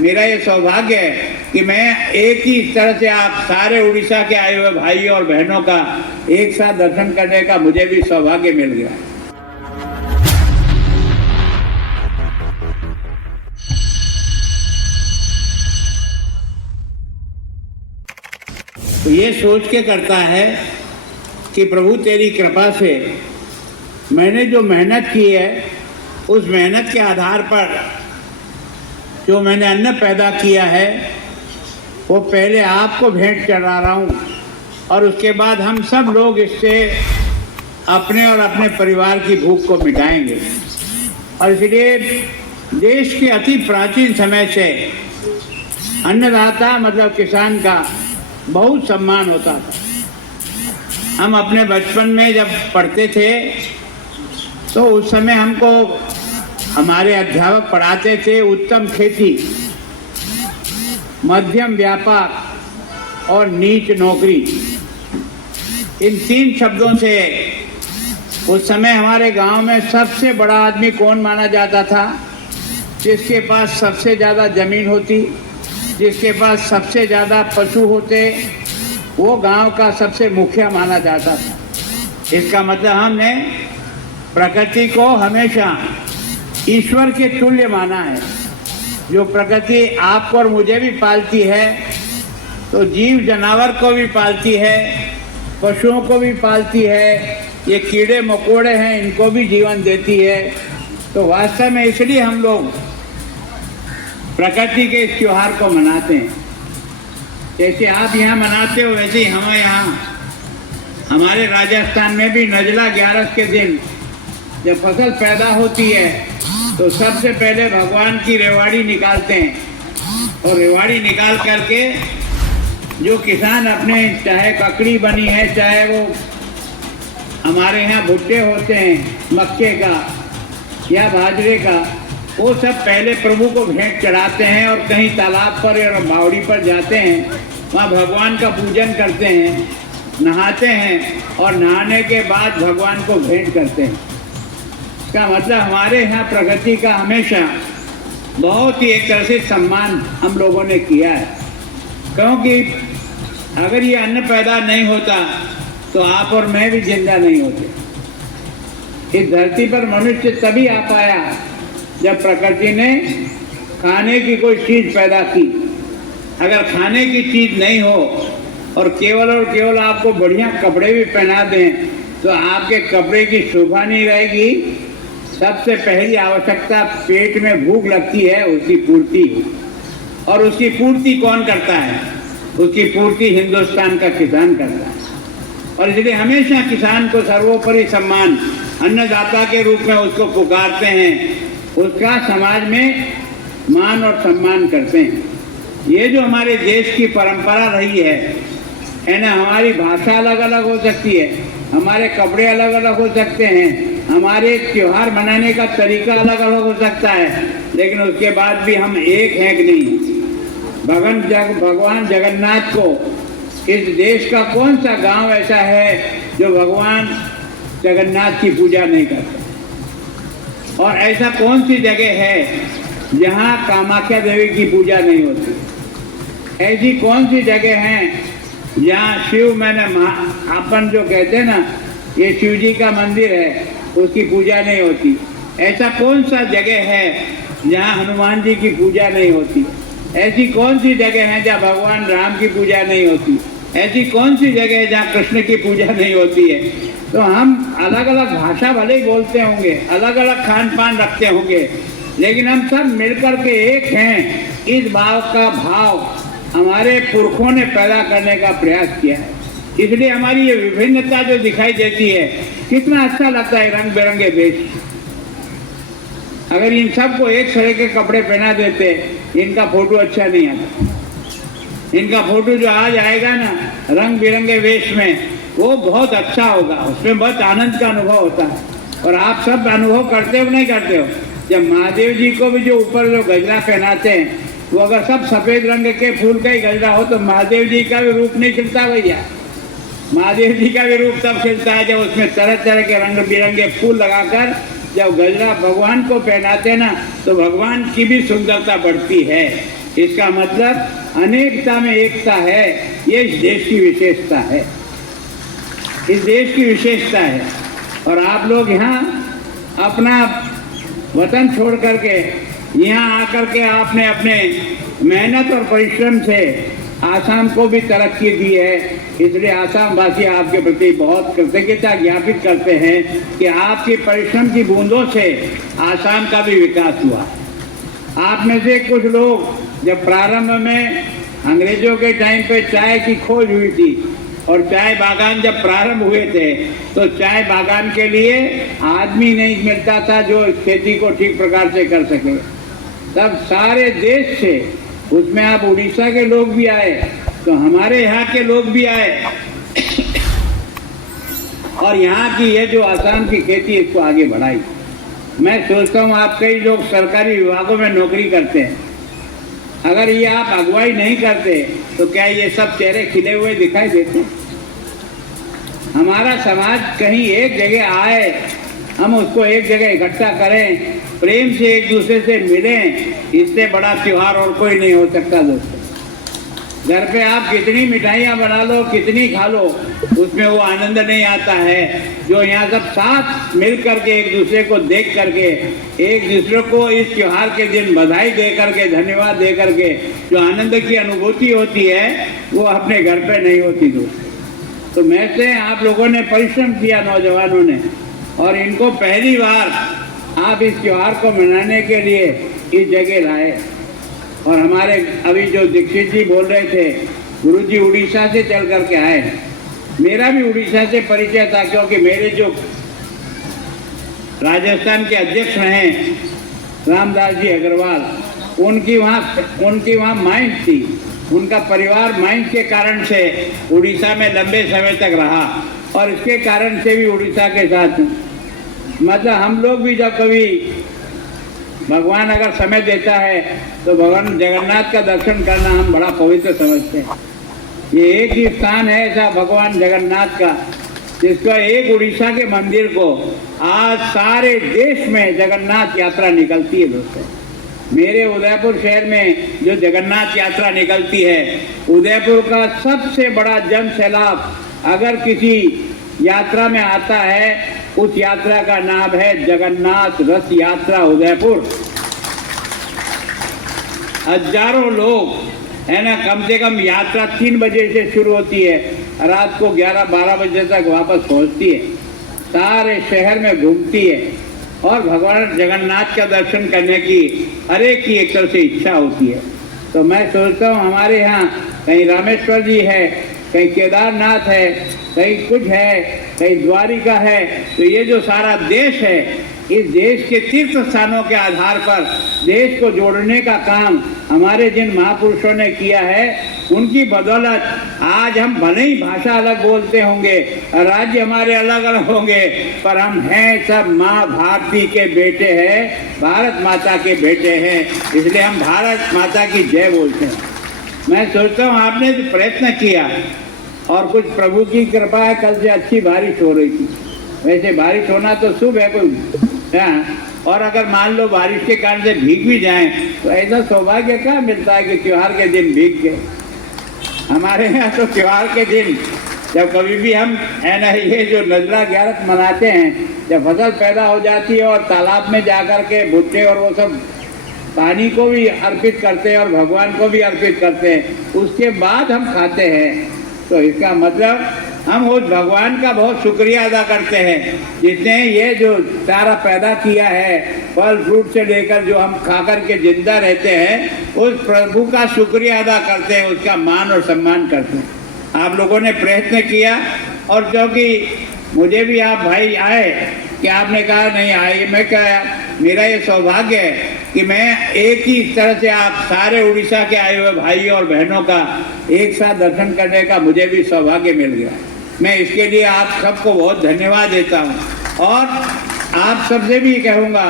मेरा ये सौभाग्य है कि मैं एक ही तरह से आप सारे उड़ीसा के आए हुए भाइयों और बहनों का एक साथ दर्शन करने का मुझे भी सौभाग्य मिल गया। तो ये सोच के करता है कि प्रभु तेरी कृपा से मैंने जो मेहनत की है उस मेहनत के आधार पर जो मैंने अन्न पैदा किया है वो पहले आपको भेंट चढ़ा रहा हूँ और उसके बाद हम सब लोग इससे अपने और अपने परिवार की भूख को मिटाएंगे। और इसलिए देश के अति प्राचीन समय से अन्नदाता मतलब किसान का बहुत सम्मान होता था। हम अपने बचपन में जब पढ़ते थे तो उस समय हमको हमारे अध्यापक पढ़ाते थे उत्तम खेती, मध्यम व्यापार और नीच नौकरी। इन 3 शब्दों से उस समय हमारे गांव में सबसे बड़ा आदमी कौन माना जाता था? जिसके पास सबसे ज़्यादा ज़मीन होती, जिसके पास सबसे ज़्यादा पशु होते, वो गांव का सबसे मुखिया माना जाता था। इसका मतलब हमने प्रकृति को हमेशा ईश्वर के तुल्य माना है। जो प्रकृति आपको और मुझे भी पालती है तो जीव जानवर को भी पालती है, पशुओं को भी पालती है, ये कीड़े मकोड़े हैं इनको भी जीवन देती है। तो वास्तव में इसलिए हम लोग प्रकृति के इस त्योहार को मनाते हैं। जैसे आप यहाँ मनाते हो वैसे ही हमारे यहाँ हमारे राजस्थान में भी नजला 11 के दिन जब फसल पैदा होती है तो सबसे पहले भगवान की रेवाड़ी निकालते हैं और रेवाड़ी निकाल करके जो किसान अपने चाहे ककड़ी बनी है चाहे वो हमारे यहाँ भुट्टे होते हैं मक्के का या बाजरे का, वो सब पहले प्रभु को भेंट चढ़ाते हैं और कहीं तालाब पर या बावड़ी पर जाते हैं, वहाँ भगवान का पूजन करते हैं, नहाते हैं और नहाने के बाद भगवान को भेंट करते हैं। इसका मतलब हमारे यहाँ प्रकृति का हमेशा बहुत ही एक तरह से सम्मान हम लोगों ने किया है। क्योंकि अगर ये अन्न पैदा नहीं होता तो आप और मैं भी जिंदा नहीं होते। इस धरती पर मनुष्य तभी आ पाया जब प्रकृति ने खाने की कोई चीज पैदा की। अगर खाने की चीज नहीं हो और केवल आपको बढ़िया कपड़े भी पहना दें तो आपके कपड़े की शोभा नहीं रहेगी। सबसे पहली आवश्यकता पेट में भूख लगती है, उसकी पूर्ति। और उसकी पूर्ति कौन करता है? उसकी पूर्ति हिंदुस्तान का किसान करता है। और इसलिए हमेशा किसान को सर्वोपरि सम्मान अन्नदाता के रूप में उसको पुकारते हैं, उसका समाज में मान और सम्मान करते हैं। ये जो हमारे देश की परंपरा रही है ना, हमारी भाषा अलग अलग हो सकती है, हमारे कपड़े अलग अलग हो सकते हैं, हमारे त्योहार मनाने का तरीका अलग अलग हो सकता है, लेकिन उसके बाद भी हम एक हैं कि नहीं। भगवान जगन्नाथ को इस देश का कौन सा गांव ऐसा है जो भगवान जगन्नाथ की पूजा नहीं करता? और ऐसा कौन सी जगह है जहां कामाख्या देवी की पूजा नहीं होती? ऐसी कौन सी जगह है जहाँ शिव मैंने अपन जो कहते हैं ना, ये शिव जी का मंदिर है, उसकी पूजा नहीं होती? ऐसा कौन सा जगह है जहाँ हनुमान जी की पूजा नहीं होती? ऐसी कौन सी जगह है जहाँ भगवान राम की पूजा नहीं होती? ऐसी कौन सी जगह है जहाँ कृष्ण की पूजा नहीं होती है? तो हम अलग अलग भाषा भले ही बोलते होंगे, अलग अलग खान पान रखते होंगे, लेकिन हम सब मिलकर के एक हैं। इस भाव का भाव हमारे पुरखों ने पैदा करने का प्रयास किया है। इसलिए हमारी ये विभिन्नता जो दिखाई देती है, कितना अच्छा लगता है रंग बिरंगे वेश। अगर इन सबको एक तरह के कपड़े पहना देते, इनका फोटो अच्छा नहीं आता। इनका फोटो जो आज आएगा ना रंग बिरंगे वेश में, वो बहुत अच्छा होगा, उसमें बहुत आनंद का अनुभव होता है। और आप सब अनुभव करते हो नहीं करते हो? जब महादेव जी को भी जो ऊपर जो गजरा पहनाते हैं, वो अगर सब सफेद रंग के फूल का ही गजरा हो तो महादेव जी का भी रूप नहीं खिलता भैया। महादेव जी का भी रूप तब खिलता है जब उसमें तरह तरह के रंग बिरंगे फूल लगाकर जब गजरा भगवान को पहनाते ना, तो भगवान की भी सुंदरता बढ़ती है। इसका मतलब अनेकता में एकता है, ये इस देश की विशेषता है, इस देश की विशेषता है। और आप लोग यहाँ अपना वतन छोड़ करके यहाँ आकर के आपने अपने मेहनत और परिश्रम से आसाम को भी तरक्की दी है, इसलिए आसाम वासी आपके प्रति बहुत कृतज्ञता ज्ञापित करते हैं कि आपकी परिश्रम की बूंदों से आसाम का भी विकास हुआ। आप में से कुछ लोग जब प्रारंभ में अंग्रेजों के टाइम पे चाय की खोज हुई थी और चाय बागान जब प्रारंभ हुए थे तो चाय बागान के लिए आदमी नहीं मिलता था जो खेती को ठीक प्रकार से कर सके। तब सारे देश से, उसमें आप उड़ीसा के लोग भी आए तो हमारे यहाँ के लोग भी आए और यहाँ की ये जो आसाम की खेती इसको आगे बढ़ाई। मैं सोचता हूँ आप कई लोग सरकारी विभागों में नौकरी करते हैं, अगर ये आप अगुवाई नहीं करते तो क्या ये सब चेहरे खिले हुए दिखाई देते? हमारा समाज कहीं एक जगह आए, हम उसको एक जगह इकट्ठा करें, प्रेम से एक दूसरे से मिलें, इससे बड़ा त्योहार और कोई नहीं हो सकता दोस्तों। घर पे आप कितनी मिठाइयाँ बना लो, कितनी खा लो, उसमें वो आनंद नहीं आता है जो यहाँ सब साथ मिल करके एक दूसरे को देख करके, एक दूसरे को इस त्योहार के दिन बधाई दे करके, धन्यवाद दे करके जो आनंद की अनुभूति होती है वो अपने घर पे नहीं होती दोस्तों। तो मैं से आप लोगों ने परिश्रम किया, नौजवानों ने, और इनको पहली बार आप इस त्योहार को मनाने के लिए इस जगह लाए। और हमारे अभी जो दीक्षित जी बोल रहे थे, गुरुजी उड़ीसा से चल करके आए हैं। मेरा भी उड़ीसा से परिचय था क्योंकि मेरे जो राजस्थान के अध्यक्ष हैं रामदास जी अग्रवाल, उनकी वहाँ माइंस थी, उनका परिवार माइंस के कारण से उड़ीसा में लंबे समय तक रहा और इसके कारण से भी उड़ीसा के साथ मतलब हम लोग भी जब कभी भगवान अगर समय देता है तो भगवान जगन्नाथ का दर्शन करना हम बड़ा पवित्र समझते हैं। ये एक ही स्थान है ऐसा भगवान जगन्नाथ का जिसका एक उड़ीसा के मंदिर को आज सारे देश में जगन्नाथ यात्रा निकलती है दोस्तों। मेरे उदयपुर शहर में जो जगन्नाथ यात्रा निकलती है, उदयपुर का सबसे बड़ा जन सैलाब अगर किसी यात्रा में आता है, उस यात्रा का नाम है जगन्नाथ रथ यात्रा उदयपुर। हजारों लोग है ना, कम से कम यात्रा 3 बजे से शुरू होती है, रात को 11-12 बजे तक वापस पहुंचती है, सारे शहर में घूमती है और भगवान जगन्नाथ का दर्शन करने की हर एक की एक तरह से इच्छा होती है। तो मैं सोचता हूँ हमारे यहाँ कहीं रामेश्वर जी है, कहीं केदारनाथ है, कहीं कुछ है, कहीं द्वारिका है, तो ये जो सारा देश है, इस देश के तीर्थ स्थानों के आधार पर देश को जोड़ने का काम हमारे जिन महापुरुषों ने किया है, उनकी बदौलत आज हम भले ही भाषा अलग बोलते होंगे, राज्य हमारे अलग अलग होंगे, पर हम हैं सब माँ भारती के बेटे हैं, भारत माता के बेटे हैं, इसलिए हम भारत माता की जय बोलते हैं। मैं सोचता हूँ आपने जो प्रयत्न किया और कुछ प्रभु की कृपा है, कल से अच्छी बारिश हो रही थी। वैसे बारिश होना तो शुभ है कोई, और अगर मान लो बारिश के कारण से भीग भी जाएं तो ऐसा सौभाग्य क्या मिलता है कि त्योहार के दिन भीग गए। हमारे यहाँ तो त्योहार के दिन जब कभी भी हम है ना ये जो नजला ग्यारस मनाते हैं, जब फसल पैदा हो जाती है और तालाब में जाकर के भुट्टे और वो सब पानी को भी अर्पित करते हैं और भगवान को भी अर्पित करते हैं, उसके बाद हम खाते हैं। तो इसका मतलब हम उस भगवान का बहुत शुक्रिया अदा करते हैं जिसने ये जो सारा पैदा किया है, फल फ्रूट से लेकर जो हम खा कर के जिंदा रहते हैं, उस प्रभु का शुक्रिया अदा करते हैं, उसका मान और सम्मान करते हैं। आप लोगों ने प्रयत्न किया और क्योंकि मुझे भी आप भाई आए कि आपने कहा नहीं आए, मैं कहा मेरा ये सौभाग्य है कि मैं एक ही तरह से आप सारे उड़ीसा के आए हुए भाई और बहनों का एक साथ दर्शन करने का मुझे भी सौभाग्य मिल गया। मैं इसके लिए आप सबको बहुत धन्यवाद देता हूँ और आप सबसे भी कहूँगा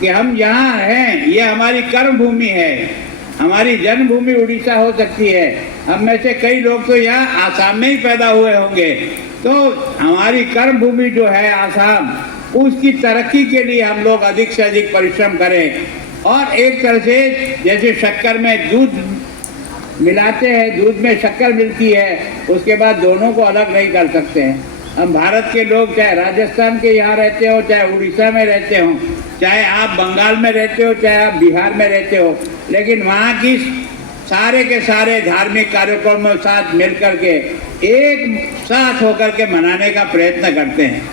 कि हम यहाँ हैं, ये हमारी कर्म भूमि है, हमारी जन्मभूमि उड़ीसा हो सकती है। हम में से कई लोग तो यहाँ आसाम में ही पैदा हुए होंगे, तो हमारी कर्म भूमि जो है आसाम, उसकी तरक्की के लिए हम लोग अधिक से अधिक परिश्रम करें। और एक तरह से जैसे शक्कर में दूध मिलाते हैं, दूध में शक्कर मिलती है, उसके बाद दोनों को अलग नहीं कर सकते हैं। हम भारत के लोग चाहे राजस्थान के यहाँ रहते हो, चाहे उड़ीसा में रहते हो, चाहे आप बंगाल में रहते हो, चाहे आप बिहार में रहते हो, लेकिन वहाँ की सारे के सारे धार्मिक कार्यक्रमों के साथ मिलकर के एक साथ होकर के मनाने का प्रयत्न करते हैं।